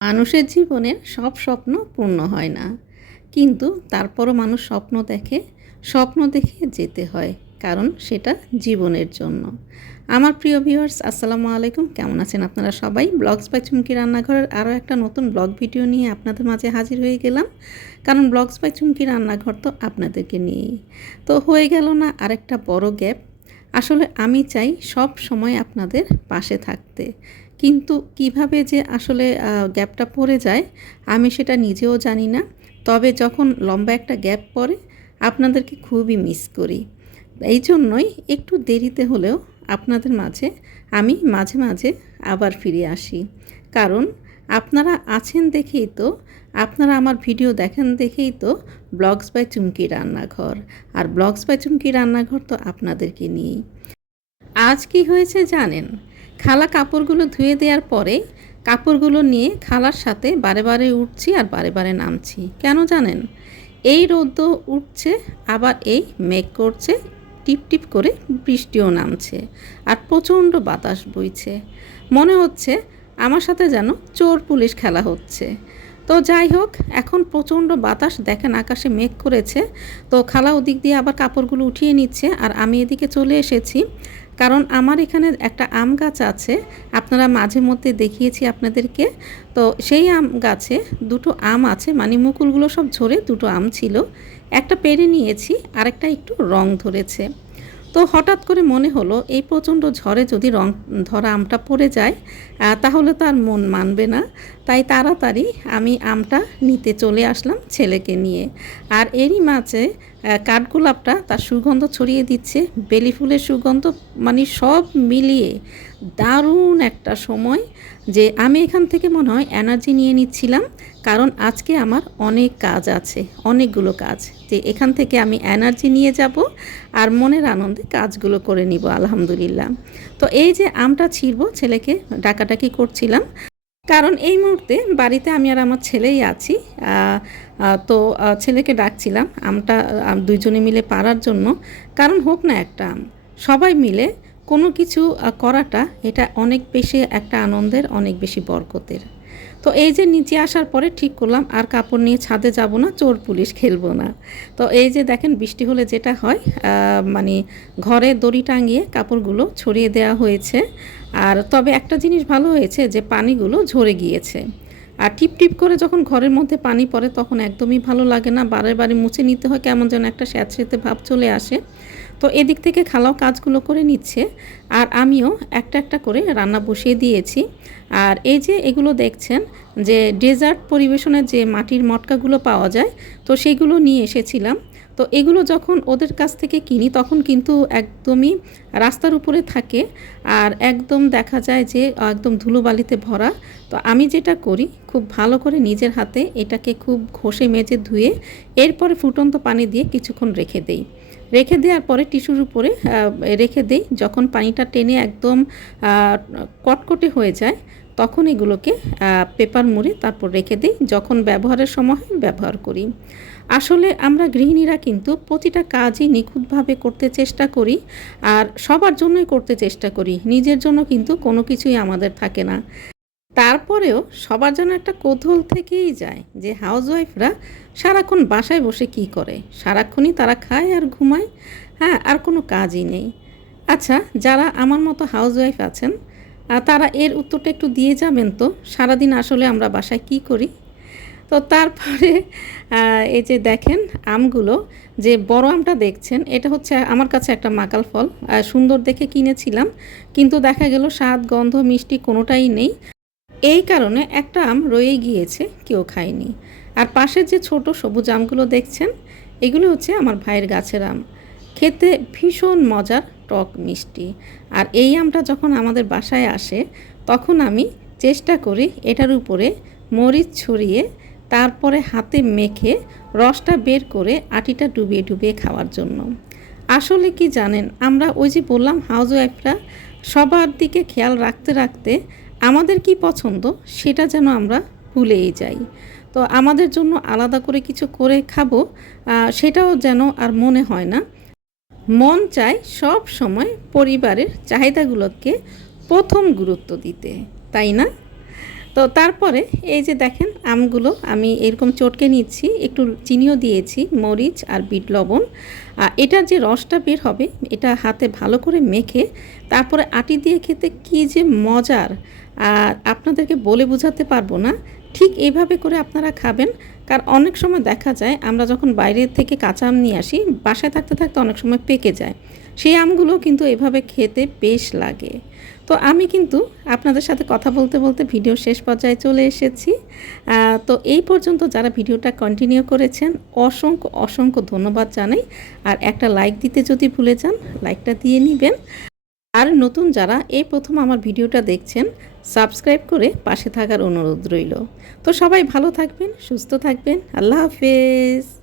মানুষের জীবনের সব স্বপ্ন পূর্ণ হয় না, কিন্তু তারপরও মানুষ স্বপ্ন দেখে। স্বপ্ন দেখে যেতে হয়, কারণ সেটা জীবনের জন্য। আমার প্রিয় ভিউয়ার্স, আসসালামু আলাইকুম। কেমন আছেন আপনারা সবাই? ব্লগস বাই চুমকি রান্নাঘরের আরও একটা নতুন ব্লগ ভিডিও নিয়ে আপনাদের মাঝে হাজির হয়ে গেলাম। কারণ ব্লগস বাই চুমকি রান্নাঘর তো আপনাদেরকে নিয়েই। তো হয়ে গেল না আরেকটা বড় গ্যাপ। আসলে আমি চাই সব সময় আপনাদের পাশে থাকতে, কিন্তু কিভাবে যে আসলে গ্যাপটা পড়ে যায় আমি সেটা নিজেও জানি না। তবে যখন লম্বা একটা গ্যাপ পড়ে আপনাদেরকে খুবই মিস করি। এই জন্যই একটু দেরিতে হলেও আপনাদের মাঝে আমি মাঝে মাঝে আবার ফিরে আসি। কারণ আপনারা আছেন দেখেই তো, আপনারা আমার ভিডিও দেখেন দেখেই তো ব্লগস বাই চুমকি রান্নাঘর। আর ব্লগস বাই চুমকি রান্নাঘর তো আপনাদেরকে নিয়েই। আজ কি হয়েছে জানেন? খালা কাপড়গুলো ধুয়ে দেওয়ার পরে কাপড়গুলো নিয়ে খালার সাথে বারে বারে উঠছি আর বারে বারে নামছি। কেন জানেন? এই রোদও উঠছে, আবার এই মেঘ করছে, টিপ টিপ করে বৃষ্টিও নামছে, আর প্রচণ্ড বাতাস বইছে। মনে হচ্ছে আমার সাথে যেন চোর পুলিশ খেলা হচ্ছে। তো যাই হোক, এখন প্রচণ্ড বাতাস, দেখেন আকাশে মেঘ করেছে। তো খালা ওদিক দিয়ে আবার কাপড়গুলো উঠিয়ে নিচ্ছে, আর আমি এদিকে চলে এসেছি। কারণ আমার এখানে একটা আম গাছ আছে, আপনারা মাঝে মধ্যে দেখিয়েছি আপনাদেরকে। তো সেই আম গাছে দুটো আম আছে, মানে মুকুলগুলো সব ঝরে দুটো আম ছিল। একটা পেড়ে নিয়েছি, আরেকটা একটু রং ধরেছে। তো হঠাৎ করে মনে হলো এই প্রচণ্ড ঝড়ে যদি রং ধরা আমটা পড়ে যায় তাহলে তো আর মন মানবে না। তাই তাড়াতাড়ি আমি আমটা নিতে চলে আসলাম ছেলেকে নিয়ে। আর এরই মাঝে কাঠগোলাপটা তার সুগন্ধ ছড়িয়ে দিচ্ছে, বেলি ফুলের সুগন্ধ, মানে সব মিলিয়ে দারুণ একটা সময়। যে আমি এখান থেকে মনে হয় এনার্জি নিয়ে নিচ্ছিলাম, কারণ আজকে আমার অনেক কাজ আছে, অনেকগুলো কাজ, যে এখান থেকে আমি এনার্জি নিয়ে যাব আর মনের আনন্দে কাজগুলো করে নিব আলহামদুলিল্লাহ। তো এই যে আমটা ছিঁড়ব, ছেলেকে ডাকাডাকি করছিলাম, কারণ এই মুহূর্তে বাড়িতে আমি আর আমার ছেলেই আছি। তো ছেলেকে ডাকছিলাম আমটা দুইজনে মিলে পারার জন্য। কারণ হোক না একটা আম, সবাই মিলে কোনো কিছু করাটা এটা অনেক বেশি একটা আনন্দের, অনেক বেশি বরকতের। তো এই যে নিচে আসার পরে ঠিক করলাম আর কাপড় নিয়ে ছাদে যাব না, চোর পুলিশ খেলবো না। তো এই যে দেখেন বৃষ্টি হলে যেটা হয়, মানে ঘরে দড়ি টাঙিয়ে কাপড়গুলো ছড়িয়ে দেওয়া হয়েছে। আর তবে একটা জিনিস ভালো হয়েছে যে পানিগুলো ঝরে গিয়েছে। আর টিপ টিপ করে যখন ঘরের মধ্যে পানি পড়ে তখন একদমই ভালো লাগে না, বারে বারে মুছে নিতে হয়, কেমন যেন একটা স্যাঁতসেঁতে ভাব চলে আসে। তো এদিক থেকে খালাও কাজগুলো করে নিচ্ছে, আর আমিও একটা একটা করে রান্না বসিয়ে দিয়েছি। আর এই যে এগুলো দেখছেন যে ডেজার্ট পরিবেশনের যে মাটির মটকাগুলো পাওয়া যায়, তো সেগুলো নিয়ে এসেছিলাম। তো এগুলো যখন ওদের কাছ থেকে কিনি তখন কিন্তু একদমই রাস্তার উপরে থাকে, আর একদম দেখা যায় যে একদম ধুলোবালিতে ভরা। তো আমি যেটা করি, খুব ভালো করে নিজের হাতে এটাকে খুব ঘষে মেজে ধুয়ে এরপরে ফুটন্ত পানি দিয়ে কিছুক্ষণ রেখে দেই। রেখে দেওয়ার পরে টিস্যুর উপরে রেখে দেই। যখন পানিটা টেনে একদম কটকটে হয়ে যায় তখন এগুলোকে পেপার মুড়ে তারপর রেখে দিই, যখন ব্যবহারের সময় ব্যবহার করি। আসলে আমরা গৃহিণীরা কিন্তু প্রতিটা কাজই নিখুঁতভাবে করতে চেষ্টা করি, আর সবার জন্যই করতে চেষ্টা করি, নিজের জন্য কিন্তু কোনো কিছুই আমাদের থাকে না। তারপরেও সবার জন্য একটা কৌতূহল থেকেই যায় যে হাউসওয়াইফরা সারাক্ষণ বাসায় বসে কি করে, সারাক্ষণই তারা খায় আর ঘুমায়, হ্যাঁ, আর কোনো কাজই নেই। আচ্ছা, যারা আমার মতো হাউসওয়াইফ আছেন তারা এর উত্তরটা একটু দিয়ে যাবেন তো, সারাদিন আসলে আমরা বাসায় কি করি। তো তারপরে এই যে দেখেন আমগুলো, যে বড় আমটা দেখছেন এটা হচ্ছে আমার কাছে একটা মাকাল ফল, সুন্দর দেখে কিনেছিলাম, কিন্তু দেখা গেল স্বাদ গন্ধ মিষ্টি কোনোটাই নেই। এই কারণে একটা আম রয়ে গিয়েছে, কেউ খায়নি। আর পাশের যে ছোট সবুজ আমগুলো দেখছেন, এগুলো হচ্ছে আমার ভাইয়ের গাছের আম, খেতে ভীষণ মজার, টক মিষ্টি। আর এই আমটা যখন আমাদের বাসায় আসে তখন আমি চেষ্টা করি এটার উপরে মরিচ ছড়িয়ে তারপরে হাতে মেখে রসটা বের করে আটিটা ডুবিয়ে ডুবিয়ে খাওয়ার জন্য। আসলে কি জানেন, আমরা ওই যে বললাম হাউসওয়াইফরা সবার দিকে খেয়াল রাখতে রাখতে আমাদের কি পছন্দ সেটা যেন আমরা ভুলেই যাই। তো আমাদের জন্য আলাদা করে কিছু করে খাবো সেটাও যেন আর মনে হয় না। মন চায় সব সময় পরিবারের চাহিদাগুলোকে প্রথম গুরুত্ব দিতে, তাই না? তো তারপরে এই যে দেখেন আমগুলো আমি এরকম চটকে নিচ্ছি, একটু চিনিও দিয়েছি, মরিচ আর বিট লবণ। এটার যে রসটা বের হবে এটা হাতে ভালো করে মেখে তারপরে আটি দিয়ে খেতে কী যে মজার, আর আপনাদেরকে বলে বোঝাতে পারবো না। ঠিক এইভাবে করে আপনারা খাবেন। কারণ অনেক সময় দেখা যায় আমরা যখন বাইরে থেকে কাঁচা আম নিয়ে আসি, বাসায় থাকতে থাকতে অনেক সময় পেকে যায়, সেই আমগুলো কিন্তু এভাবে খেতে বেশ লাগে। তো আমি কিন্তু আপনাদের সাথে কথা বলতে বলতে ভিডিও শেষ পর্যায়ে চলে এসেছি। তো এই পর্যন্ত যারা ভিডিওটা কন্টিনিউ করেছেন অসংখ্য অসংখ্য ধন্যবাদ জানাই। আর একটা লাইক দিতে যদি ভুলে যান, লাইকটা দিয়ে নেবেন। আর নতুন যারা এই প্রথম আমার ভিডিওটা দেখছেন, সাবস্ক্রাইব করে পাশে থাকার অনুরোধ রইল। তো সবাই ভালো থাকবেন, সুস্থ থাকবেন। আল্লাহ হাফেজ।